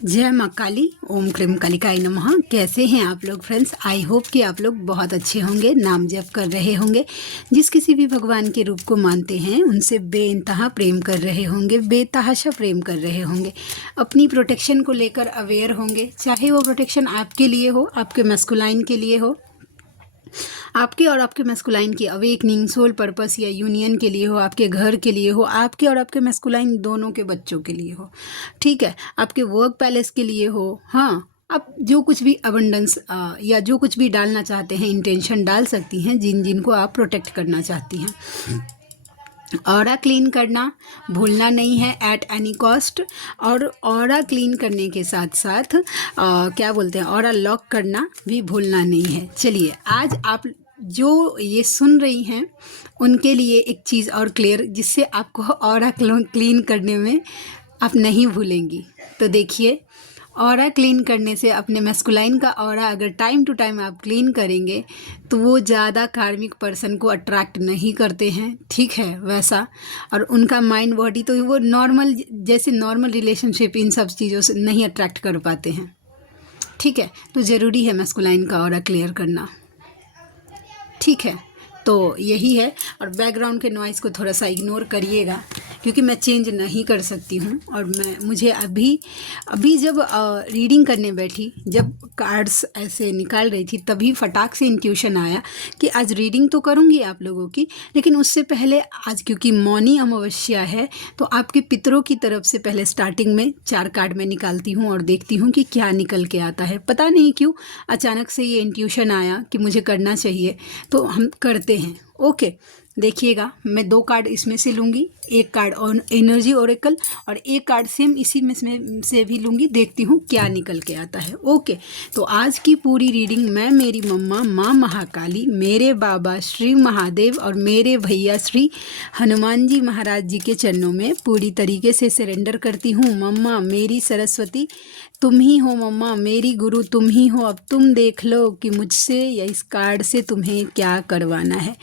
जय माँ काली। ओम क्रीम कालिकाय नमः। कैसे हैं आप लोग फ्रेंड्स? आई होप कि आप लोग बहुत अच्छे होंगे, नाम जप कर रहे होंगे, जिस किसी भी भगवान के रूप को मानते हैं उनसे बेइंतहा प्रेम कर रहे होंगे, बेतहाशा प्रेम कर रहे होंगे, अपनी प्रोटेक्शन को लेकर अवेयर होंगे। चाहे वो प्रोटेक्शन आपके लिए हो, आपके मैस्कुलाइन के लिए हो, आपके और आपके मैस्कुलाइन की अवेकनिंग, सोल पर्पस या यूनियन के लिए हो, आपके घर के लिए हो, आपके और आपके मैस्कुलाइन दोनों के बच्चों के लिए हो, ठीक है, आपके वर्क पैलेस के लिए हो। हाँ, आप जो कुछ भी अबंडेंस या जो कुछ भी डालना चाहते हैं, इंटेंशन डाल सकती हैं, जिनको आप प्रोटेक्ट करना चाहती हैं। ऑरा क्लीन करना भूलना नहीं है एट एनी कॉस्ट। और ऑरा क्लीन करने के साथ साथ क्या बोलते हैं, ऑरा लॉक करना भी भूलना नहीं है। चलिए, आज आप जो ये सुन रही हैं उनके लिए एक चीज़ और क्लियर, जिससे आपको ऑरा क्लीन करने में आप नहीं भूलेंगी। तो देखिए, ऑरा क्लीन करने से अपने मैस्कुलाइन का ऑरा अगर टाइम टू टाइम आप क्लीन करेंगे तो वो ज़्यादा कार्मिक पर्सन को अट्रैक्ट नहीं करते हैं, ठीक है वैसा। और उनका माइंड बॉडी तो वो नॉर्मल, जैसे नॉर्मल रिलेशनशिप इन सब चीज़ों से नहीं अट्रैक्ट कर पाते हैं, ठीक है। तो ज़रूरी है मैस्कुलाइन का ऑरा क्लियर करना, ठीक है। तो यही है। और बैकग्राउंड के नॉइज़ को थोड़ा सा इग्नोर करिएगा, क्योंकि मैं चेंज नहीं कर सकती हूँ। और मुझे अभी जब रीडिंग करने बैठी, जब कार्ड्स ऐसे निकाल रही थी, तभी फटाक से इंट्यूशन आया कि आज रीडिंग तो करूँगी आप लोगों की, लेकिन उससे पहले आज क्योंकि मौनी अमावस्या है, तो आपके पितरों की तरफ से पहले स्टार्टिंग में 4 कार्ड मैं निकालती हूँ और देखती हूँ कि क्या निकल के आता है। पता नहीं क्यों अचानक से ये इंट्यूशन आया कि मुझे करना चाहिए, तो हम करते हैं। ओके, देखिएगा, मैं 2 कार्ड इसमें से लूँगी, एक कार्ड ऑन एनर्जी ओरेकल और एक कार्ड सेम इसी में से भी लूँगी, देखती हूँ क्या निकल के आता है। ओके, तो आज की पूरी रीडिंग मैं मेरी मम्मा माँ महाकाली, मेरे बाबा श्री महादेव और मेरे भैया श्री हनुमान जी महाराज जी के चरणों में पूरी तरीके से सरेंडर करती हूँ। मम्मा मेरी सरस्वती तुम ही हो, मम्मा मेरी गुरु तुम ही हो। अब तुम देख लो कि मुझसे या इस कार्ड से तुम्हें क्या करवाना है।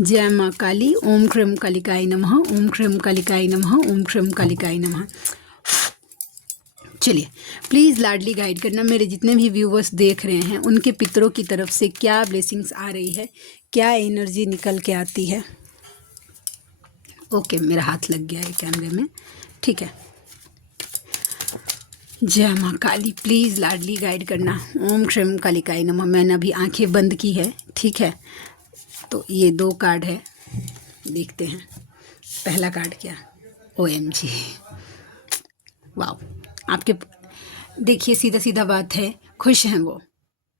जय माँ काली। ओम क्रीम कालिकाय नमः। ओम क्रीम कालिकाय नमः। ओम क्रीम कालिकाय नमः। चलिए, प्लीज़ लाडली गाइड करना, मेरे जितने भी व्यूवर्स देख रहे हैं उनके पितरों की तरफ से क्या ब्लेसिंग्स आ रही है, क्या एनर्जी निकल के आती है। ओके, मेरा हाथ लग गया है कैमरे में, ठीक है। जय माँ काली, प्लीज़ लाडली गाइड करना। ओम क्रीम कालिकाय नमः। मैंने अभी आंखें बंद की है, ठीक है। तो ये 2 कार्ड है, देखते हैं। पहला कार्ड क्या, OMG, वाओ। आपके देखिए, सीधा सीधा बात है, खुश हैं वो,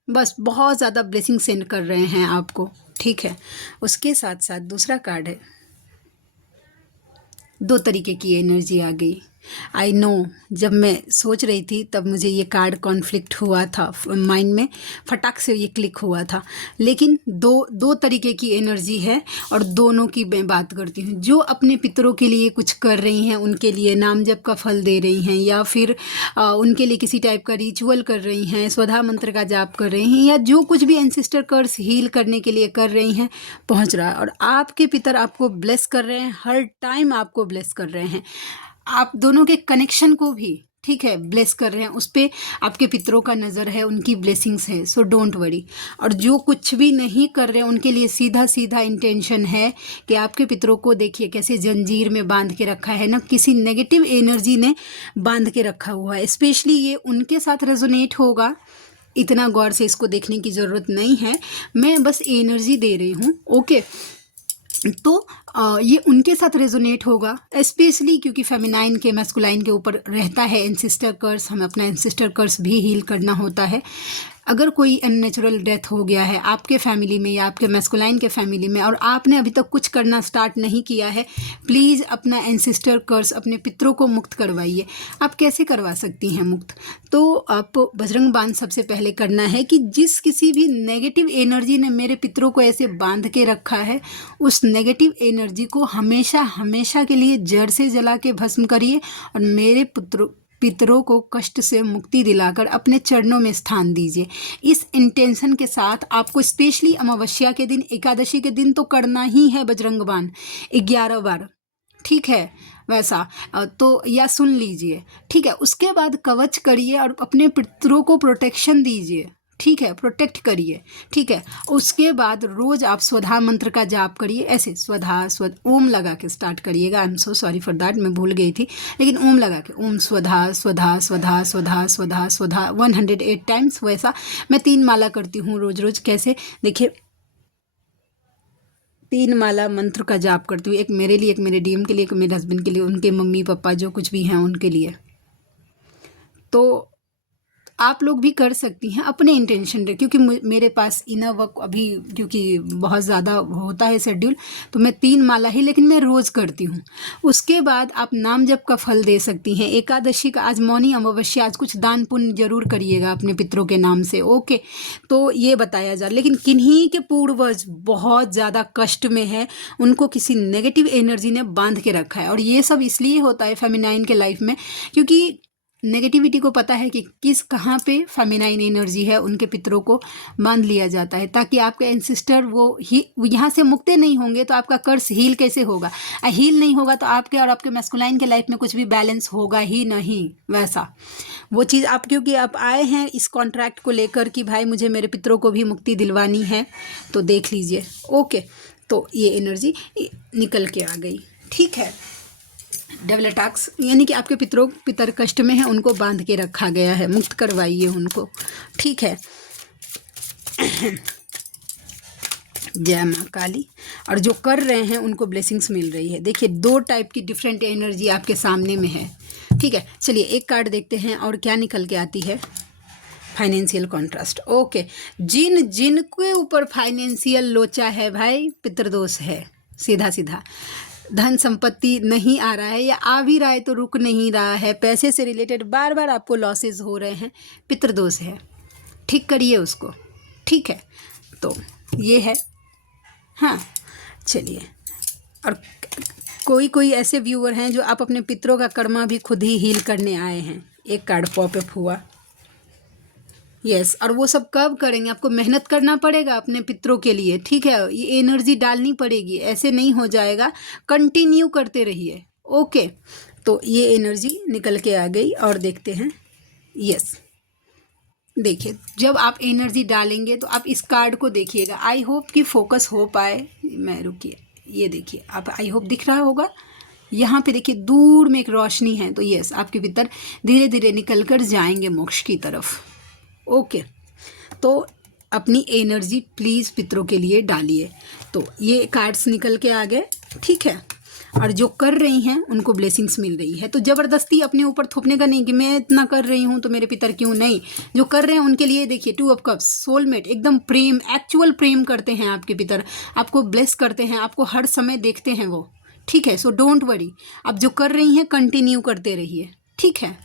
बस बहुत ज़्यादा ब्लेसिंग सेंड कर रहे हैं आपको, ठीक है। उसके साथ साथ दूसरा कार्ड है, 2 तरीके की एनर्जी आ गई। आई नो, जब मैं सोच रही थी तब मुझे ये कार्ड कॉन्फ्लिक्ट हुआ था माइंड में, फटाक से ये क्लिक हुआ था। लेकिन दो तरीके की एनर्जी है और दोनों की मैं बात करती हूँ। जो अपने पितरों के लिए कुछ कर रही हैं, उनके लिए नाम जप का फल दे रही हैं, या फिर उनके लिए किसी टाइप का रिचुअल कर रही हैं, स्वधा मंत्र का जाप कर रही हैं, या जो कुछ भी एंसेस्टर कर्स हील करने के लिए कर रही हैं, पहुँच रहा है। और आपके पितर आपको ब्लेस कर रहे हैं, हर टाइम आपको ब्लेस कर रहे हैं। आप दोनों के कनेक्शन को भी, ठीक है, ब्लेस कर रहे हैं। उस पर आपके पितरों का नज़र है, उनकी ब्लेसिंग्स है, सो डोंट वरी। और जो कुछ भी नहीं कर रहे हैं उनके लिए सीधा सीधा इंटेंशन है कि आपके पितरों को देखिए कैसे जंजीर में बांध के रखा है ना, किसी नेगेटिव एनर्जी ने बांध के रखा हुआ है। स्पेशली ये उनके साथ रेजोनेट होगा, इतना गौर से इसको देखने की ज़रूरत नहीं है, मैं बस एनर्जी दे रही हूँ। ओके, तो ये उनके साथ रेजोनेट होगा, स्पेशली क्योंकि फेमिनाइन के मैस्कुलाइन के ऊपर रहता है एंसेस्टर कर्स। हमें अपना एंसेस्टर कर्स भी हील करना होता है। अगर कोई अननेचुरल डेथ हो गया है आपके फैमिली में या आपके मैस्कुलाइन के फैमिली में और आपने अभी तक कुछ करना स्टार्ट नहीं किया है, प्लीज़ अपना एंसेस्टर कर्स, अपने पितरों को मुक्त करवाइए। आप कैसे करवा सकती हैं मुक्त? तो आप बजरंग बाण सबसे पहले करना है कि जिस किसी भी नेगेटिव एनर्जी ने मेरे पितरों को ऐसे बांध के रखा है, उस नेगेटिव एनर्जी को हमेशा हमेशा के लिए जड़ से जला के भस्म करिए और मेरे पितरों को कष्ट से मुक्ति दिलाकर अपने चरणों में स्थान दीजिए। इस इंटेंशन के साथ आपको स्पेशली अमावस्या के दिन, एकादशी के दिन तो करना ही है बजरंग बाण 11 बार, ठीक है वैसा। तो या सुन लीजिए, ठीक है। उसके बाद कवच करिए और अपने पितरों को प्रोटेक्शन दीजिए, ठीक है, प्रोटेक्ट करिए, ठीक है। उसके बाद रोज आप स्वधा मंत्र का जाप करिए, ऐसे स्वधा ओम लगा के स्टार्ट करिएगा। I am so sorry for that, मैं भूल गई थी, लेकिन ओम लगा के ओम स्वधा स्वधा स्वधा स्वधा स्वधा स्वधा 108 टाइम्स। वैसा मैं 3 माला करती हूँ रोज रोज। कैसे देखिए, 3 माला मंत्र का जाप करती हूँ, एक मेरे लिए, एक मेरे डीएम के लिए, एक मेरे हस्बैंड के लिए, उनके मम्मी पापा जो कुछ भी हैं उनके लिए। तो आप लोग भी कर सकती हैं अपने इंटेंशन से, क्योंकि मेरे पास इनर वर्क अभी क्योंकि बहुत ज़्यादा होता है शेड्यूल, तो मैं 3 माला ही, लेकिन मैं रोज़ करती हूँ। उसके बाद आप नाम जप का फल दे सकती हैं। एकादशी का आज मौनी अमावस्या, आज कुछ दान पुण्य जरूर करिएगा अपने पितरों के नाम से, ओके। तो ये बताया जा, लेकिन किन्हीं के पूर्वज बहुत ज़्यादा कष्ट में है, उनको किसी नेगेटिव एनर्जी ने बांध के रखा है। और ये सब इसलिए होता है फेमिनाइन के लाइफ में, क्योंकि नेगेटिविटी को पता है कि किस कहाँ पे फेमिनाइन एनर्जी है, उनके पितरों को बांध लिया जाता है, ताकि आपके एंसिस्टर वो ही यहाँ से मुक्त नहीं होंगे तो आपका कर्स हील कैसे होगा। हील नहीं होगा तो आपके और आपके मैस्कुलाइन के लाइफ में कुछ भी बैलेंस होगा ही नहीं। वैसा वो चीज़ आप, क्योंकि आप आए हैं इस कॉन्ट्रैक्ट को लेकर कि भाई मुझे मेरे पितरों को भी मुक्ति दिलवानी है, तो देख लीजिए, ओके। तो ये एनर्जी निकल के आ गई, ठीक है। डेविल अटैक्स यानी कि आपके पितर कष्ट में है, उनको बांध के रखा गया है, मुक्त करवाइए उनको, ठीक है। जय माँ काली। और जो कर रहे हैं उनको ब्लेसिंग्स मिल रही है। देखिए 2 टाइप की डिफरेंट एनर्जी आपके सामने में है, ठीक है। चलिए एक कार्ड देखते हैं और क्या निकल के आती है। Financial contrast, okay. जिन के ऊपर फाइनेंशियल लोचा है भाई, पितृदोष है, सीधा सीधा। धन संपत्ति नहीं आ रहा है, या आ भी रहा है तो रुक नहीं रहा है, पैसे से रिलेटेड बार बार आपको लॉसेस हो रहे हैं, पितृदोष है, ठीक करिए उसको, ठीक है। तो ये है, हाँ। चलिए, और कोई ऐसे व्यूअर हैं जो आप अपने पितरों का कर्मा भी खुद ही हील करने आए हैं। एक कार्ड पॉपअप हुआ, यस। और वो सब कब करेंगे, आपको मेहनत करना पड़ेगा अपने पितरों के लिए, ठीक है। ये एनर्जी डालनी पड़ेगी, ऐसे नहीं हो जाएगा, कंटिन्यू करते रहिए, ओके। तो ये एनर्जी निकल के आ गई और देखते हैं, यस। देखिए जब आप एनर्जी डालेंगे तो आप इस कार्ड को देखिएगा, आई होप कि फोकस हो पाए। मैं रुकिए, ये देखिए आप, आई होप दिख रहा होगा, यहाँ पे देखिए दूर में एक रोशनी है, तो यस आपके पितर धीरे धीरे निकल कर जाएंगे मोक्ष की तरफ, ओके। तो अपनी एनर्जी प्लीज़ पितरों के लिए डालिए। तो ये कार्ड्स निकल के आ गए, ठीक है। और जो कर रही हैं उनको ब्लेसिंग्स मिल रही है, तो ज़बरदस्ती अपने ऊपर थोपने का नहीं कि मैं इतना कर रही हूँ तो मेरे पितर क्यों नहीं। जो कर रहे हैं उनके लिए देखिए 2 ऑफ कप्स, सोलमेट, एकदम प्रेम, एक्चुअल प्रेम करते हैं आपके पितर, आपको ब्लेस करते हैं, आपको हर समय देखते हैं वो, ठीक है। सो डोंट वरी, आप जो कर रही हैं कंटिन्यू करते रहिए, ठीक है।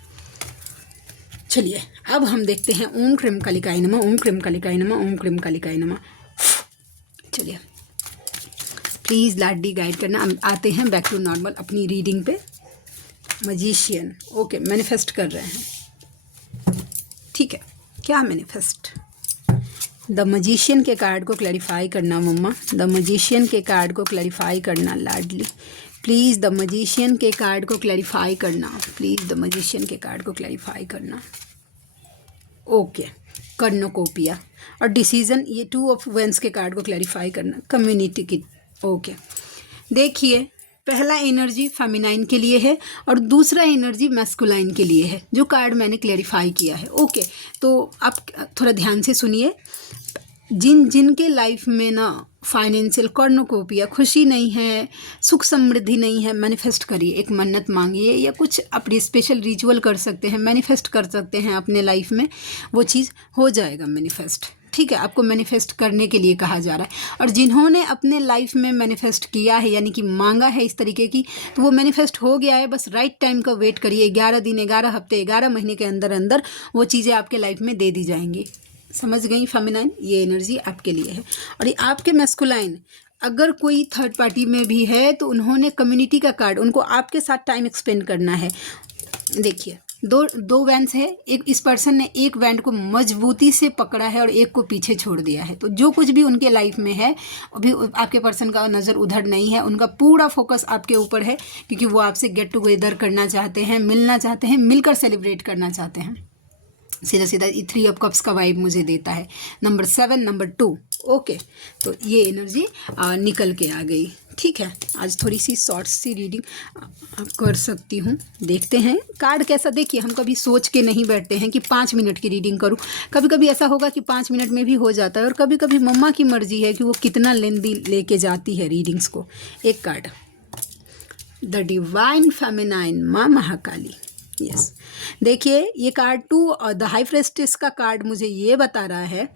चलिए अब हम देखते हैं ओम क्रीम कालिकाय नमः, ओम क्रीम कालिकाय नमः, ओम क्रीम कालिकाय नमः। चलिए प्लीज़ लाडी गाइड करना। हम आते हैं बैक टू नॉर्मल अपनी रीडिंग पे। मजिशियन, ओके, मैनिफेस्ट कर रहे हैं, ठीक है। क्या मैनिफेस्ट, द मजिशियन के कार्ड को क्लैरिफाई करना मम्मा, द मजिशियन के कार्ड को क्लैरिफाई करना लाडली, प्लीज़ द मजिशियन के कार्ड को क्लैरिफाई करना, प्लीज़ द मजिशियन के कार्ड को क्लैरिफाई करना, ओके। कर्नोकोपिया और डिसीजन, ये 2 ऑफ वेंस के कार्ड को क्लैरिफाई करना, कम्युनिटी की, ओके। देखिए पहला एनर्जी फेमिनाइन के लिए है और दूसरा एनर्जी मैस्कुलाइन के लिए है, जो कार्ड मैंने क्लैरिफाई किया है, ओके। तो आप थोड़ा ध्यान से सुनिए। जिनके लाइफ में ना फाइनेंशियल कॉर्नोकोपिया, खुशी नहीं है, सुख समृद्धि नहीं है, मैनिफेस्ट करिए, एक मन्नत मांगिए या कुछ अपनी स्पेशल रिचुअल कर सकते हैं, मैनिफेस्ट कर सकते हैं अपने लाइफ में, वो चीज़ हो जाएगा मैनिफेस्ट, ठीक है। आपको मैनिफेस्ट करने के लिए कहा जा रहा है। और जिन्होंने अपने लाइफ में मैनिफेस्ट किया है यानी कि मांगा है इस तरीके की, तो वो मैनिफेस्ट हो गया है, बस राइट टाइम का वेट करिए। 11 दिन, 11 हफ्ते, 11 महीने के अंदर अंदर वो चीज़ें आपके लाइफ में दे दी जाएंगी। समझ गई फेमिनाइन, ये एनर्जी आपके लिए है। और ये आपके मैस्कुलाइन, अगर कोई थर्ड पार्टी में भी है तो उन्होंने कम्युनिटी का कार्ड, उनको आपके साथ टाइम एक्सपेंड करना है। देखिए दो वैंस है, एक इस पर्सन ने एक वैंड को मजबूती से पकड़ा है और एक को पीछे छोड़ दिया है। तो जो कुछ भी उनके लाइफ में है अभी आपके पर्सन का नज़र उधर नहीं है, उनका पूरा फोकस आपके ऊपर है, क्योंकि वो आपसे गेट टुगेदर करना चाहते हैं, मिलना चाहते हैं, मिलकर सेलिब्रेट करना चाहते हैं। सीधा सीधा 3 ऑफ कप्स का वाइब मुझे देता है। Number 7, number 2। ओके, तो ये एनर्जी निकल के आ गई। ठीक है, आज थोड़ी सी शॉर्ट सी रीडिंग कर सकती हूँ। देखते हैं कार्ड कैसा। देखिए, हम कभी सोच के नहीं बैठते हैं कि 5 मिनट की रीडिंग करूँ। कभी कभी ऐसा होगा कि 5 मिनट में भी हो जाता है, और कभी कभी मम्मा की मर्जी है कि वो कितना लेंदी लेके जाती है रीडिंग्स को। एक कार्ड, द डिवाइन फेमिनाइन, माँ महाकाली। यस, देखिए ये कार्ड 2 और द हाई प्रेस्टेस का कार्ड मुझे ये बता रहा है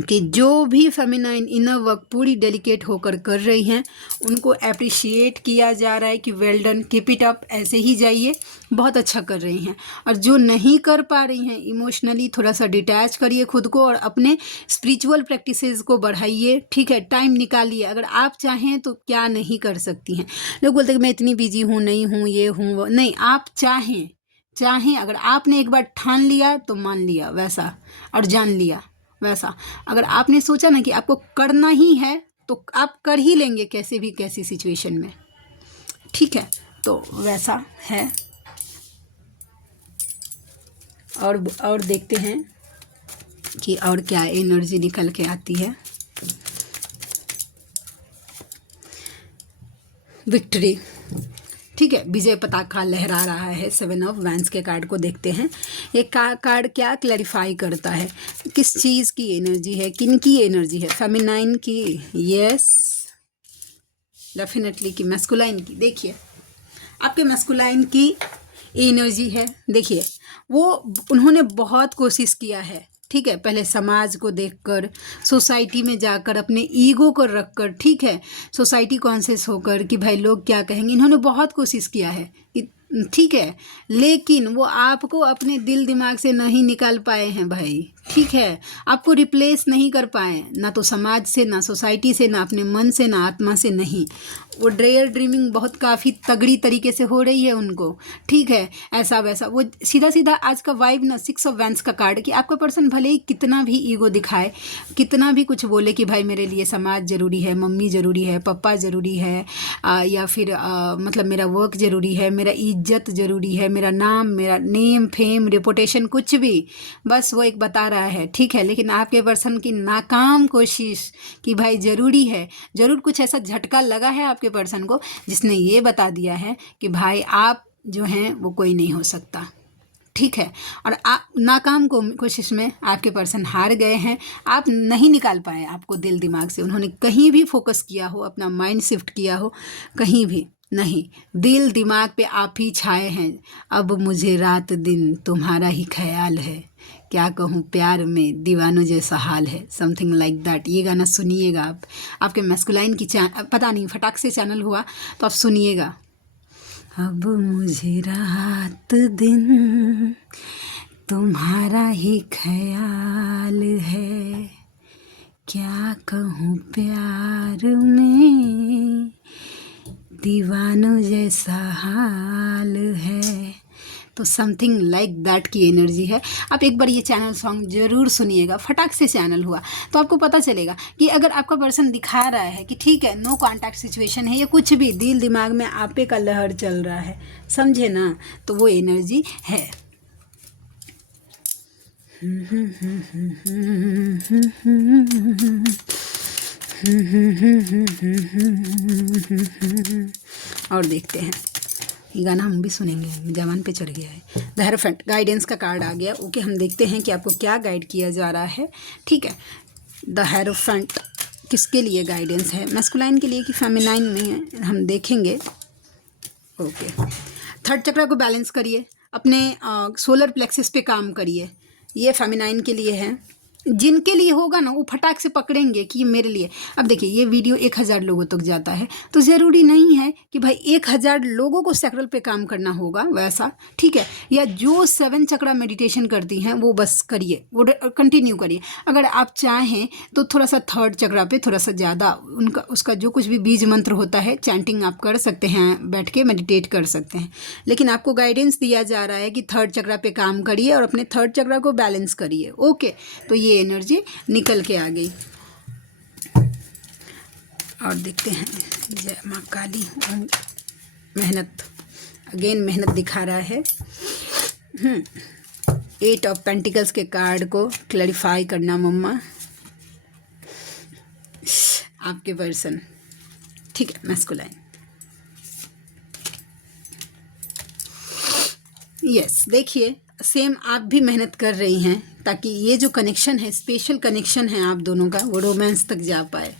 कि जो भी फेमिनाइन इनर वर्क पूरी डेलिकेट होकर कर रही हैं, उनको अप्रिशिएट किया जा रहा है कि well done, keep it up, ऐसे ही जाइए, बहुत अच्छा कर रही हैं। और जो नहीं कर पा रही हैं इमोशनली, थोड़ा सा डिटैच करिए खुद को और अपने स्पिरिचुअल प्रैक्टिसेस को बढ़ाइए। ठीक है, टाइम निकालिए। अगर आप चाहें तो क्या नहीं कर सकती हैं। लोग बोलते हैं कि मैं इतनी बिजी हूँ, नहीं हूँ, ये हूँ वो, नहीं, आप चाहें अगर आपने एक बार ठान लिया तो मान लिया वैसा, और जान लिया वैसा। अगर आपने सोचा ना कि आपको करना ही है तो आप कर ही लेंगे, कैसे भी कैसी सिचुएशन में। ठीक है, तो वैसा है। और देखते हैं कि और क्या एनर्जी निकल के आती है। विक्ट्री, ठीक है, विजय पताका लहरा रहा है। 7 ऑफ वैंस के कार्ड को देखते हैं। ये कार्ड क्या क्लैरिफाई करता है, किस चीज़ की एनर्जी है, किन की एनर्जी है। फेमिनाइन की, यस डेफिनेटली की मैस्कुलाइन की। देखिए आपके मैस्कुलाइन की एनर्जी है। देखिए उन्होंने बहुत कोशिश किया है। ठीक है, पहले समाज को देखकर, सोसाइटी में जाकर, अपने ईगो को रखकर, ठीक है, सोसाइटी कॉन्शियस होकर कि भाई लोग क्या कहेंगे, इन्होंने बहुत कोशिश किया है। ठीक है, लेकिन वो आपको अपने दिल दिमाग से नहीं निकाल पाए हैं भाई। ठीक है, आपको रिप्लेस नहीं कर पाए, ना तो समाज से, ना सोसाइटी से, ना अपने मन से, ना आत्मा से, नहीं। वो ड्रेयर ड्रीमिंग बहुत काफ़ी तगड़ी तरीके से हो रही है उनको। ठीक है, ऐसा वैसा वो सीधा सीधा आज का वाइब ना 6 ऑफ वैंस का कार्ड कि आपका पर्सन भले ही कितना भी ईगो दिखाए, कितना भी कुछ बोले कि भाई मेरे लिए समाज ज़रूरी है, मम्मी ज़रूरी है, पापा ज़रूरी है, या फिर मतलब मेरा वर्क ज़रूरी है, मेरा इज्जत ज़रूरी है, मेरा नाम, मेरा नेम, फेम, रेपुटेशन, कुछ भी, बस वो एक बता रहा है। ठीक है, लेकिन आपके पर्सन की नाकाम कोशिश कि भाई ज़रूरी है, ज़रूर कुछ ऐसा झटका लगा है आपके पर्सन को जिसने ये बता दिया है कि भाई आप जो हैं वो कोई नहीं हो सकता। ठीक है, और आप नाकाम कोशिश में आपके पर्सन हार गए हैं। आप नहीं निकाल पाए आपको दिल दिमाग से। उन्होंने कहीं भी फोकस किया हो, अपना माइंड शिफ्ट किया हो, कहीं भी नहीं, दिल दिमाग पे आप ही छाए हैं। अब मुझे रात दिन तुम्हारा ही ख्याल है, क्या कहूँ प्यार में दीवानों जैसा हाल है, समथिंग लाइक दैट। ये गाना सुनिएगा आप, आपके मैस्कुलाइन की पता नहीं फटाक से चैनल हुआ तो आप सुनिएगा। अब मुझे रात दिन तुम्हारा ही ख्याल है, क्या कहूँ प्यार में दीवानों जैसा हाल है। तो समथिंग लाइक दैट की एनर्जी है। आप एक बार ये चैनल सॉन्ग ज़रूर सुनिएगा, फटाक से चैनल हुआ तो आपको पता चलेगा कि अगर आपका पर्सन दिखा रहा है कि ठीक है नो कॉन्टैक्ट सिचुएशन है या कुछ भी, दिल दिमाग में आपे का लहर चल रहा है, समझे ना, तो वो एनर्जी है। और देखते हैं, ये गाना हम भी सुनेंगे, जवान पे चढ़ गया है। द हेरोफेंट गाइडेंस का कार्ड आ गया। ओके, हम देखते हैं कि आपको क्या गाइड किया जा रहा है। ठीक है, द हेरोफेंट किसके लिए गाइडेंस है, मैस्कुलाइन के लिए कि फेमिनाइन में है, हम देखेंगे। ओके, थर्ड चक्र को बैलेंस करिए, अपने सोलर प्लेक्सिस पे काम करिए, ये फेमिनाइन के लिए है। जिनके लिए होगा ना वो फटाक से पकड़ेंगे कि ये मेरे लिए। अब देखिए ये वीडियो 1000 लोगों तक जाता है तो ज़रूरी नहीं है कि भाई 1000 लोगों को सैक्रल पे काम करना होगा वैसा, ठीक है। या जो 7 चक्रा मेडिटेशन करती हैं वो बस करिए, वो कंटिन्यू करिए। अगर आप चाहें तो थोड़ा सा 3rd चक्रा पे थोड़ा सा ज़्यादा उनका उसका जो कुछ भी बीज मंत्र होता है चैंटिंग आप कर सकते हैं, बैठ के मेडिटेट कर सकते हैं। लेकिन आपको गाइडेंस दिया जा रहा है कि 3rd चक्रा पे काम करिए और अपने 3rd चक्रा को बैलेंस करिए। ओके, तो ये एनर्जी निकल के आ गई। और देखते हैं, जय माँ काली। मेहनत, अगेन मेहनत दिखा रहा है। 8 ऑफ पेंटिकल्स के कार्ड को क्लैरिफाई करना मम्मा, आपके पर्सन, ठीक है, मैस्कुलाइन। यस, देखिए सेम आप भी मेहनत कर रही हैं ताकि ये जो कनेक्शन है, स्पेशल कनेक्शन है आप दोनों का, वो रोमांस तक जा पाए,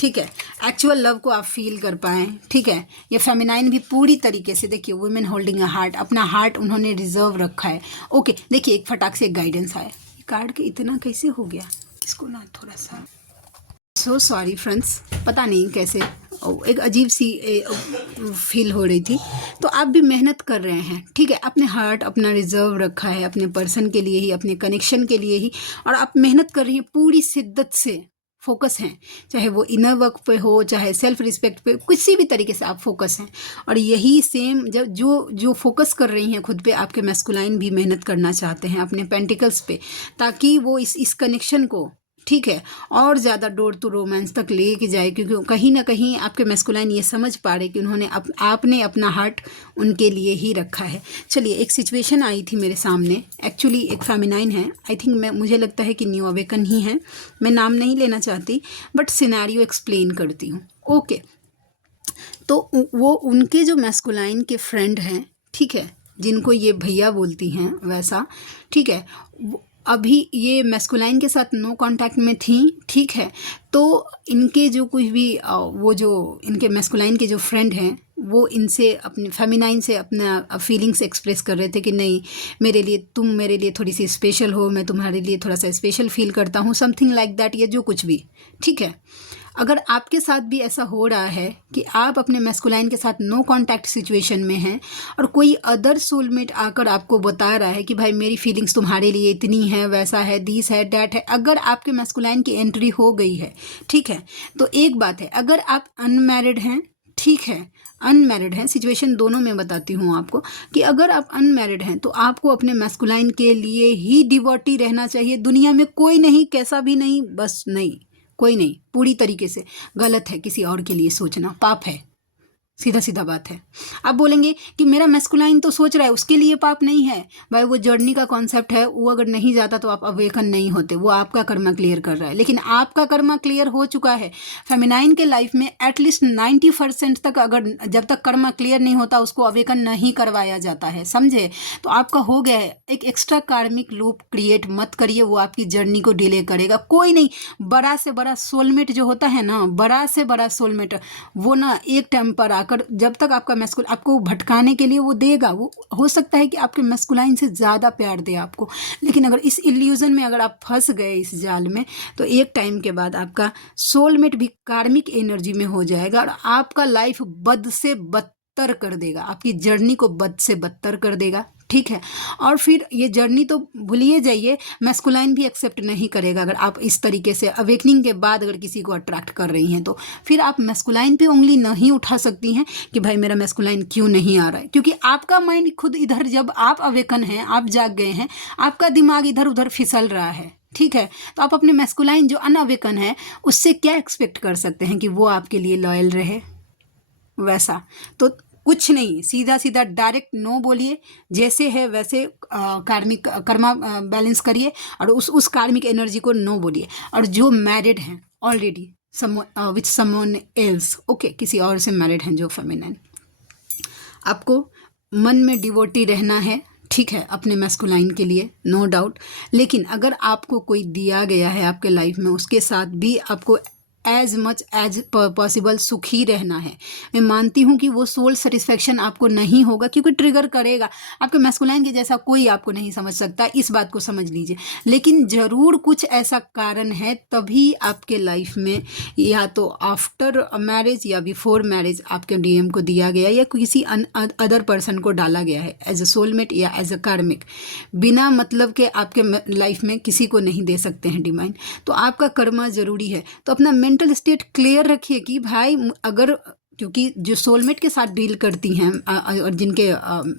ठीक है। एक्चुअल लव को आप फील कर पाएँ, ठीक है। ये फेमिनाइन भी पूरी तरीके से, देखिए वुमेन होल्डिंग अ हार्ट, अपना हार्ट उन्होंने रिजर्व रखा है। ओके, देखिए एक फटाक से एक गाइडेंस आया। कार्ड के इतना कैसे हो गया, इसको ना थोड़ा सा, सो सॉरी फ्रेंड्स, पता नहीं कैसे एक अजीब सी फील हो रही थी। तो आप भी मेहनत कर रहे हैं, ठीक है। अपने हार्ट अपना रिजर्व रखा है अपने पर्सन के लिए ही, अपने कनेक्शन के लिए ही, और आप मेहनत कर रही हैं पूरी शिद्दत से, फोकस हैं, चाहे वो इनर वर्क पे हो, चाहे सेल्फ रिस्पेक्ट पे, किसी भी तरीके से आप फोकस हैं। और यही सेम जब जो फोकस कर रही हैं खुद पे, आपके मैस्कुलाइन भी मेहनत करना चाहते हैं अपने पेंटिकल्स पे, ताकि वो इस कनेक्शन को, ठीक है, और ज़्यादा डोर टू रोमांस तक लेके जाए। क्योंकि कहीं ना कहीं आपके मैस्कुलाइन ये समझ पा रहे कि उन्होंने आपने अपना हार्ट उनके लिए ही रखा है। चलिए, एक सिचुएशन आई थी मेरे सामने, एक्चुअली एक फेमिनाइन है, आई थिंक मुझे लगता है कि न्यू अवेकन ही है, मैं नाम नहीं लेना चाहती, बट सिनेरियो एक्सप्लेन करती हूँ। ओके, तो वो उनके जो मैस्कुलाइन के फ्रेंड हैं, ठीक है, जिनको ये भैया बोलती हैं वैसा, ठीक है, अभी ये मैस्कुलाइन के साथ नो कांटेक्ट में थी, ठीक है। तो इनके जो कुछ भी वो जो इनके मैस्कुलाइन के जो फ्रेंड हैं वो इनसे अपने फेमिनाइन से अपना फीलिंग्स एक्सप्रेस कर रहे थे कि नहीं, मेरे लिए तुम मेरे लिए थोड़ी सी स्पेशल हो, मैं तुम्हारे लिए थोड़ा सा स्पेशल फील करता हूँ, समथिंग लाइक दैट, ये जो कुछ भी, ठीक है। अगर आपके साथ भी ऐसा हो रहा है कि आप अपने मैस्कुलाइन के साथ नो कांटेक्ट सिचुएशन में हैं और कोई अदर सोलमेट आकर आपको बता रहा है कि भाई मेरी फीलिंग्स तुम्हारे लिए इतनी है, वैसा है, दिस है, डैट है, अगर आपके मैस्कुलाइन की एंट्री हो गई है, ठीक है, तो एक बात है, अगर आप अनमैरिड हैं, ठीक है, अनमैरिड हैं, सिचुएशन दोनों में बताती हूँ आपको, कि अगर आप अनमैरिड हैं तो आपको अपने मैस्कुलाइन के लिए ही डिवोटी रहना चाहिए। दुनिया में कोई नहीं, कैसा भी नहीं, बस नहीं, कोई नहीं, पूरी तरीके से गलत है किसी और के लिए सोचना, पाप है, सीधा सीधा बात है। आप बोलेंगे कि मेरा मैस्कुलाइन तो सोच रहा है, उसके लिए पाप नहीं है। भाई वो जर्नी का कॉन्सेप्ट है, वो अगर नहीं जाता तो आप अवेकन नहीं होते, वो आपका कर्मा क्लियर कर रहा है, लेकिन आपका कर्मा क्लियर हो चुका है। फेमिनाइन के लाइफ में एटलीस्ट 90% तक, अगर जब तक कर्मा क्लियर नहीं होता उसको अवेकन नहीं करवाया जाता है, समझे। तो आपका हो गया है, एक एक्स्ट्रा कार्मिक लूप क्रिएट मत करिए, वो आपकी जर्नी को डिले करेगा। कोई नहीं, बड़ा से बड़ा सोलमेट जो होता है ना, बड़ा से बड़ा सोलमेट, वो ना एक टाइम पर आकर जब तक आपका मैस्कुल आपको भटकाने के लिए वो देगा, वो हो सकता है कि आपके मैस्कुलाइन से ज़्यादा प्यार दे आपको, लेकिन अगर इस इल्यूजन में अगर आप फंस गए इस जाल में, तो एक टाइम के बाद आपका सोलमेट भी कार्मिक एनर्जी में हो जाएगा और आपका लाइफ बद से बदतर कर देगा, आपकी जर्नी को बद से बदतर कर देगा, ठीक है। और फिर ये जर्नी तो भूलिए जाइए, मैस्कुलाइन भी एक्सेप्ट नहीं करेगा। अगर आप इस तरीके से अवेकनिंग के बाद अगर किसी को अट्रैक्ट कर रही हैं तो फिर आप मैस्कुलाइन पे उंगली नहीं उठा सकती हैं कि भाई मेरा मैस्कुलाइन क्यों नहीं आ रहा है, क्योंकि आपका माइंड खुद इधर, जब आप अवेकन हैं, आप जाग गए हैं, आपका दिमाग इधर उधर फिसल रहा है, ठीक है। तो आप अपने मैस्कुलाइन जो अनअवेकन है उससे क्या एक्सपेक्ट कर सकते हैं कि वो आपके लिए लॉयल रहे, वैसा तो कुछ नहीं। सीधा सीधा डायरेक्ट नो बोलिए, जैसे है वैसे कार्मिक कर्मा बैलेंस करिए और उस कार्मिक एनर्जी को नो बोलिए। और जो मैरिड हैं already with someone else, okay, किसी और से मैरिड हैं जो फेमिनिन, आपको मन में डिवोटी रहना है, ठीक है, अपने मैस्कुलाइन के लिए, नो डाउट। लेकिन अगर आपको कोई दिया गया है आपके लाइफ में, उसके साथ भी आपको एज मच एज पॉसिबल सुखी रहना है। मैं मानती हूँ कि वो सोल सेटिस्फेक्शन आपको नहीं होगा, क्योंकि ट्रिगर करेगा आपके मैस्कुलाइन के जैसा कोई आपको नहीं समझ सकता, इस बात को समझ लीजिए। लेकिन ज़रूर कुछ ऐसा कारण है, तभी आपके लाइफ में या तो आफ्टर मैरिज या बिफोर मैरिज आपके डीएम को दिया गया या किसी अदर पर्सन को डाला गया है एज अ सोलमेट या एज अ कार्मिक। बिना मतलब के आपके लाइफ में किसी को नहीं दे सकते हैं डिवाइन। तो आपका कर्मा ज़रूरी है। तो अपना मेंटल स्टेट क्लियर रखिए कि भाई अगर, क्योंकि जो सोलमेट के साथ डील करती हैं और जिनके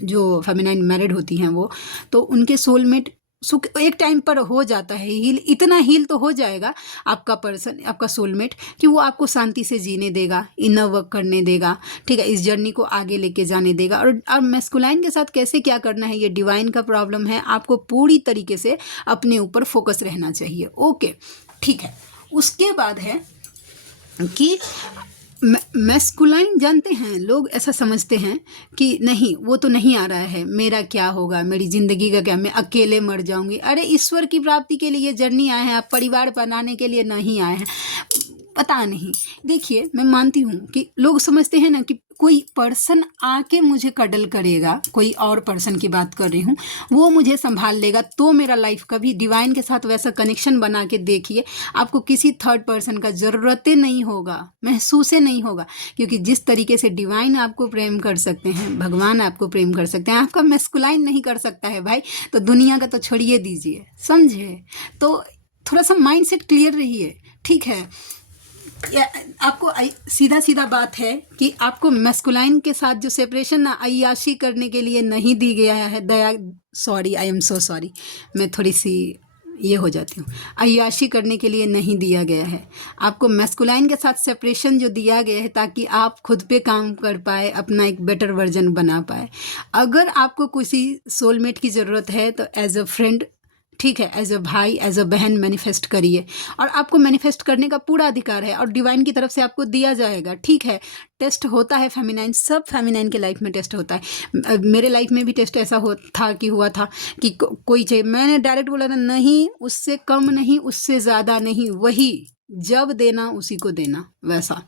जो फेमिनाइन मैरिड होती हैं वो, तो उनके सोलमेट सुख एक टाइम पर हो जाता है हील, इतना हील तो हो जाएगा आपका पर्सन, आपका सोलमेट, कि वो आपको शांति से जीने देगा, इनर वर्क करने देगा, ठीक है, इस जर्नी को आगे लेके जाने देगा। और मैस्कुलाइन के साथ कैसे क्या करना है, ये डिवाइन का प्रॉब्लम है। आपको पूरी तरीके से अपने ऊपर फोकस रहना चाहिए। ओके, ठीक है। उसके बाद है कि मैस्कुलाइन, जानते हैं लोग ऐसा समझते हैं कि नहीं वो तो नहीं आ रहा है, मेरा क्या होगा, मेरी ज़िंदगी का क्या, मैं अकेले मर जाऊंगी। अरे ईश्वर की प्राप्ति के लिए जर्नी आए हैं आप, परिवार बनाने के लिए नहीं आए हैं। पता नहीं, देखिए मैं मानती हूँ कि लोग समझते हैं ना कि कोई पर्सन आके मुझे कडल करेगा, कोई और पर्सन की बात कर रही हूँ, वो मुझे संभाल लेगा तो मेरा लाइफ। कभी डिवाइन के साथ वैसा कनेक्शन बना के देखिए, आपको किसी थर्ड पर्सन का ज़रूरत नहीं होगा, महसूस नहीं होगा। क्योंकि जिस तरीके से डिवाइन आपको प्रेम कर सकते हैं, भगवान आपको प्रेम कर सकते हैं, आपका मैस्कुलाइन नहीं कर सकता है भाई, तो दुनिया का तो छोड़िए दीजिए, समझे। तो थोड़ा सा माइंड सेट क्लियर रहिए, ठीक है। आपको सीधा सीधा बात है कि आपको मैस्कुलाइन के साथ जो सेपरेशन ना अय्याशी करने के लिए नहीं दी गया है, sorry, I am so sorry, मैं थोड़ी सी ये हो जाती हूँ, अय्याशी करने के लिए नहीं दिया गया है। आपको मैस्कुलाइन के साथ सेपरेशन जो दिया गया है ताकि आप खुद पे काम कर पाए, अपना एक बेटर वर्जन बना पाए। अगर आपको किसी सोलमेट की ज़रूरत है तो एज अ फ्रेंड, ठीक है, एज अ भाई, एज अ बहन मैनिफेस्ट करिए। और आपको मैनिफेस्ट करने का पूरा अधिकार है और डिवाइन की तरफ से आपको दिया जाएगा, ठीक है। टेस्ट होता है फेमिनाइन, सब फेमिनाइन के लाइफ में टेस्ट होता है। मेरे लाइफ में भी टेस्ट ऐसा हुआ था कि कोई चाहिए, मैंने डायरेक्ट बोला था नहीं, उससे कम नहीं, उससे ज़्यादा नहीं, वही जब देना उसी को देना, वैसा।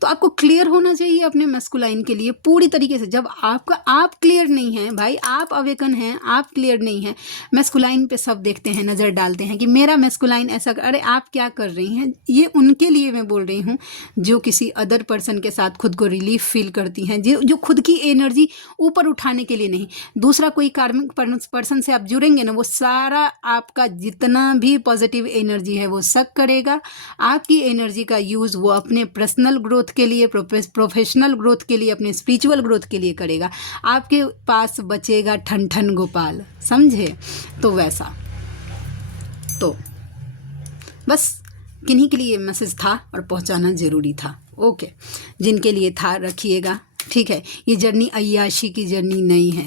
तो आपको क्लियर होना चाहिए अपने मैस्कुलाइन के लिए पूरी तरीके से। जब आप क्लियर नहीं हैं भाई, आप अवेकन हैं, आप क्लियर नहीं हैं, मैस्कुलाइन पे सब देखते हैं, नज़र डालते हैं कि मेरा मैस्कुलाइन ऐसा अरे आप क्या कर रही हैं। ये उनके लिए मैं बोल रही हूँ जो किसी अदर पर्सन के साथ खुद को रिलीफ फील करती हैं, जो खुद की एनर्जी ऊपर उठाने के लिए नहीं। दूसरा कोई कार्मिक पर्सन से आप जुड़ेंगे ना, वो सारा आपका जितना भी पॉजिटिव एनर्जी है वो सक करेगा। आपकी एनर्जी का यूज़ वो अपने पर्सनल ग्रोथ के लिए, प्रोफेशनल ग्रोथ के लिए, अपने स्पिरिचुअल ग्रोथ के लिए करेगा। आपके पास बचेगा ठन ठन गोपाल, समझे। तो वैसा, तो बस किन्हीं के लिए मैसेज था और पहुंचाना ज़रूरी था। ओके, जिनके लिए था रखिएगा, ठीक है। ये जर्नी अय्याशी की जर्नी नहीं है,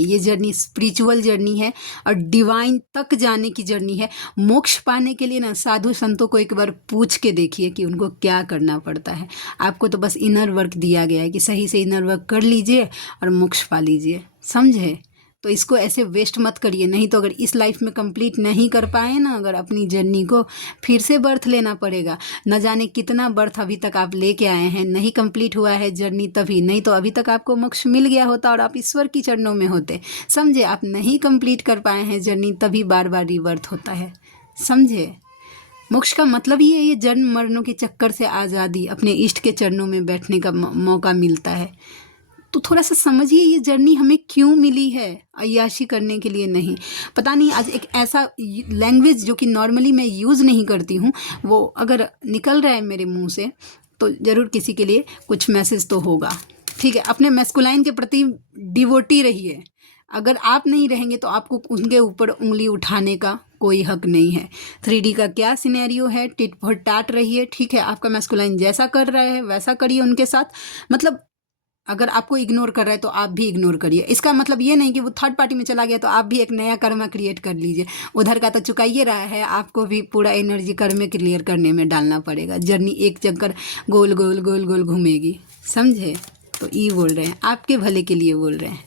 ये जर्नी स्पिरिचुअल जर्नी है और डिवाइन तक जाने की जर्नी है। मोक्ष पाने के लिए ना साधु संतों को एक बार पूछ के देखिए कि उनको क्या करना पड़ता है। आपको तो बस इनर वर्क दिया गया है कि सही से इनर वर्क कर लीजिए और मोक्ष पा लीजिए, समझे। तो इसको ऐसे वेस्ट मत करिए, नहीं तो अगर इस लाइफ में कंप्लीट नहीं कर पाए ना अगर अपनी जर्नी को, फिर से बर्थ लेना पड़ेगा। न जाने कितना बर्थ अभी तक आप लेके आए हैं, नहीं कंप्लीट हुआ है जर्नी तभी, नहीं तो अभी तक आपको मोक्ष मिल गया होता और आप ईश्वर की चरणों में होते, समझे। आप नहीं कंप्लीट कर पाए हैं जर्नी, तभी बार बार रिबर्थ होता है, समझे। मोक्ष का मतलब ही है ये जन्म मरणों के चक्कर से आज़ादी, अपने इष्ट के चरणों में बैठने का मौका मिलता है। तो थोड़ा सा समझिए ये जर्नी हमें क्यों मिली है, अय्याशी करने के लिए नहीं। पता नहीं आज एक ऐसा लैंग्वेज जो कि नॉर्मली मैं यूज़ नहीं करती हूँ, वो अगर निकल रहा है मेरे मुंह से तो ज़रूर किसी के लिए कुछ मैसेज तो होगा, ठीक है। अपने मैस्कुलाइन के प्रति डिवोटी रहिए। अगर आप नहीं रहेंगे तो आपको उनके ऊपर उंगली उठाने का कोई हक नहीं है। 3D का क्या सिनेरियो है, टिट फॉर टैट रहिए, ठीक है। आपका मैस्कुलाइन जैसा कर रहा है वैसा करिए उनके साथ। मतलब अगर आपको इग्नोर कर रहा है तो आप भी इग्नोर करिए। इसका मतलब ये नहीं कि वो थर्ड पार्टी में चला गया तो आप भी एक नया कर्मा क्रिएट कर लीजिए। उधर का तो चुकाइए रहा है, आपको भी पूरा एनर्जी कर्म क्लियर करने में डालना पड़ेगा। जर्नी एक चक्कर गोल गोल गोल गोल घूमेगी, समझे। तो ये बोल रहे हैं, आपके भले के लिए बोल रहे हैं,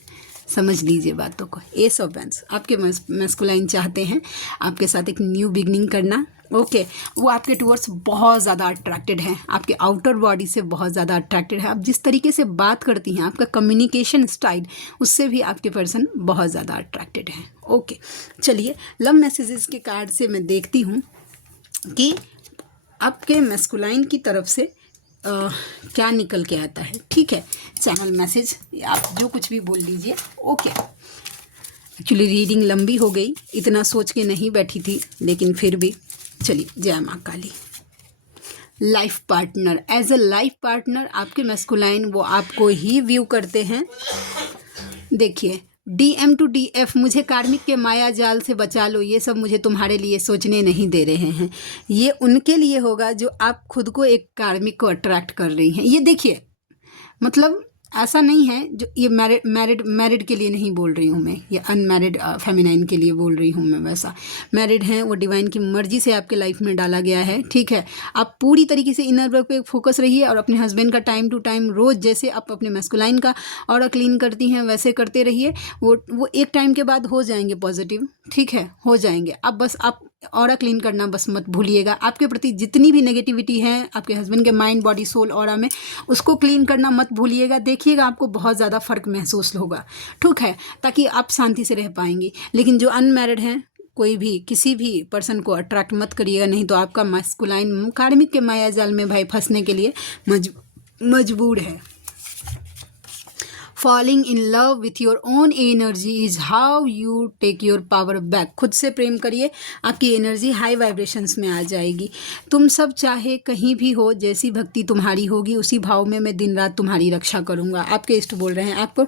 समझ लीजिए बातों को। एस ऑफ वैंड्स, आपके मैस्कुलाइन चाहते हैं आपके साथ एक न्यू बिगनिंग करना, ओके वो आपके टूवर्ड्स बहुत ज़्यादा अट्रैक्टेड हैं, आपके आउटर बॉडी से बहुत ज़्यादा अट्रैक्टेड है। आप जिस तरीके से बात करती हैं, आपका कम्युनिकेशन स्टाइल, उससे भी आपके पर्सन बहुत ज़्यादा अट्रैक्टेड हैं। ओके चलिए लव मैसेजेस के कार्ड से मैं देखती हूँ कि आपके मैस्कुलाइन की तरफ से क्या निकल के आता है। ठीक है, चैनल मैसेज आप जो कुछ भी बोल लीजिए। ओके एक्चुअली रीडिंग लंबी हो गई, इतना सोच के नहीं बैठी थी, लेकिन फिर भी चलिए। जय माँ Kali. Life partner, as a life partner आपके मैस्कुलाइन वो आपको ही व्यू करते हैं। देखिए DM to DF, मुझे कार्मिक के माया जाल से बचा लो, ये सब मुझे तुम्हारे लिए सोचने नहीं दे रहे हैं। ये उनके लिए होगा जो आप खुद को एक कार्मिक को अट्रैक्ट कर रही हैं। ये देखिए मतलब ऐसा नहीं है जो ये मैरिड के लिए नहीं बोल रही हूँ मैं, ये अनमैरिड फेमिनाइन के लिए बोल रही हूँ मैं। वैसा मैरिड हैं वो डिवाइन की मर्जी से आपके लाइफ में डाला गया है। ठीक है, आप पूरी तरीके से इनर वर्क पे फोकस रहिए और अपने हस्बैंड का टाइम टू टाइम रोज़ जैसे आप अपने मैस्कुलाइन का ऑरा क्लीन करती हैं वैसे करते रहिए। वो एक टाइम के बाद हो जाएंगे पॉजिटिव। ठीक है, हो जाएंगे। अब बस आप ऑरा क्लीन करना बस मत भूलिएगा। आपके प्रति जितनी भी नेगेटिविटी है आपके हस्बैंड के माइंड बॉडी सोल ऑरा में, उसको क्लीन करना मत भूलिएगा। देखिएगा आपको बहुत ज़्यादा फ़र्क महसूस होगा। ठीक है, ताकि आप शांति से रह पाएंगी। लेकिन जो अनमैरिड हैं, कोई भी किसी भी पर्सन को अट्रैक्ट मत करिएगा, नहीं तो आपका मैस्कुलाइन कार्मिक के माया जाल में भाई फंसने के लिए मजबूर है। Falling in love with your own energy is how you take your power back. खुद से प्रेम करिए, आपकी एनर्जी हाई वाइब्रेशंस में आ जाएगी। तुम सब चाहे कहीं भी हो, जैसी भक्ति तुम्हारी होगी उसी भाव में मैं दिन रात तुम्हारी रक्षा करूँगा। आपके इष्ट बोल रहे हैं, आप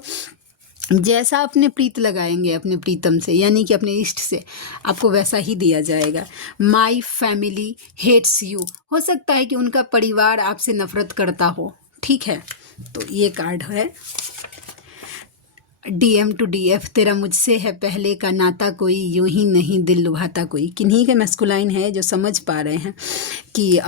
जैसा अपने प्रीत लगाएंगे अपने प्रीतम से, यानी कि अपने इष्ट से, आपको वैसा ही दिया जाएगा। माई फैमिली हेट्स यू, हो सकता है कि उनका परिवार आपसे नफरत करता हो। ठीक है, तो ये कार्ड है। DM to DF, तेरा मुझसे है पहले का नाता कोई, यूं ही नहीं दिल लुभाता कोई। किन्हीं के मैस्कुलाइन है जो समझ पा रहे हैं कि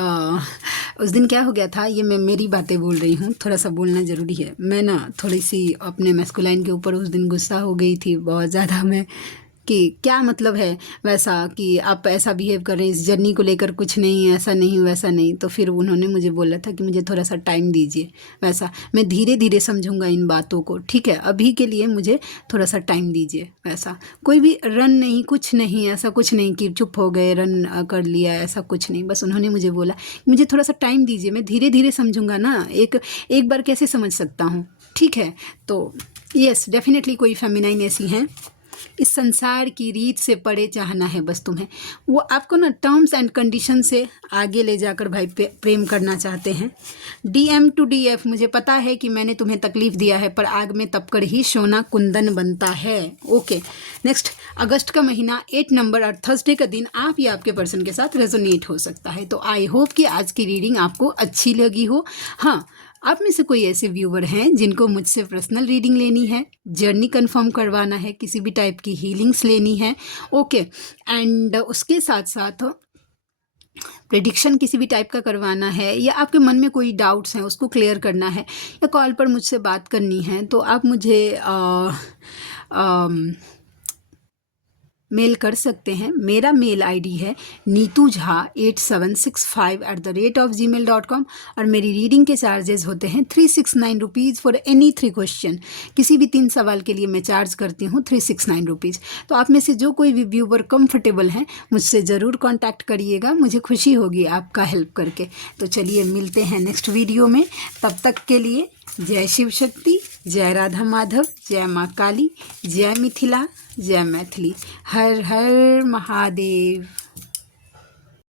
उस दिन क्या हो गया था। ये मैं मेरी बातें बोल रही हूँ, थोड़ा सा बोलना ज़रूरी है। मैं ना थोड़ी सी अपने मैस्कुलाइन के ऊपर उस दिन गुस्सा हो गई थी बहुत ज़्यादा मैं, कि क्या मतलब है वैसा कि आप ऐसा बिहेव कर रहे हैं, इस जर्नी को लेकर कुछ नहीं, ऐसा नहीं वैसा नहीं। तो फिर उन्होंने मुझे बोला था कि मुझे थोड़ा सा टाइम दीजिए। वैसा मैं धीरे धीरे समझूंगा इन बातों को। ठीक है, अभी के लिए मुझे थोड़ा सा टाइम दीजिए। वैसा कोई भी रन नहीं, कुछ नहीं, ऐसा कुछ नहीं कि चुप हो गए रन कर लिया, ऐसा कुछ नहीं। बस उन्होंने मुझे बोला मुझे थोड़ा सा टाइम दीजिए, मैं धीरे धीरे समझूंगा ना, एक बार कैसे समझ सकता हूँ। ठीक है, तो यस डेफिनेटली कोई फेमिनाइन ऐसी हैं, इस संसार की रीत से परे चाहना है बस तुम्हें। वो आपको ना टर्म्स एंड कंडीशन से आगे ले जाकर भाई प्रेम करना चाहते हैं। DM to DF, मुझे पता है कि मैंने तुम्हें तकलीफ दिया है, पर आग में तपकर ही सोना कुंदन बनता है। ओके नेक्स्ट, अगस्त का महीना 8 नंबर और थर्सडे का दिन आप या आपके पर्सन के साथ रेजोनेट हो सकता है। तो आई होप कि आज की रीडिंग आपको अच्छी लगी हो। हाँ, आप में से कोई ऐसे व्यूवर हैं जिनको मुझसे पर्सनल रीडिंग लेनी है, जर्नी कंफर्म करवाना है, किसी भी टाइप की हीलिंग्स लेनी है। ओके, एंड उसके साथ साथ प्रेडिक्शन किसी भी टाइप का करवाना है, या आपके मन में कोई डाउट्स हैं उसको क्लियर करना है, या कॉल पर मुझसे बात करनी है, तो आप मुझे मेल कर सकते हैं। मेरा मेल ID है neetujha8765@gmail.com और मेरी रीडिंग के चार्जेस होते हैं 369 रुपीज़ फॉर एनी 3 क्वेश्चन। किसी भी 3 सवाल के लिए मैं चार्ज करती हूँ 369 रुपीज़। तो आप में से जो कोई भी व्यूवर कंफर्टेबल हैं मुझसे ज़रूर कॉन्टैक्ट करिएगा, मुझे खुशी होगी आपका हेल्प करके। तो चलिए मिलते हैं नेक्स्ट वीडियो में, तब तक के लिए जय शिव शक्ति, जय राधा माधव, जय माँ काली, जय मिथिला, जय मैथिली, हर हर महादेव।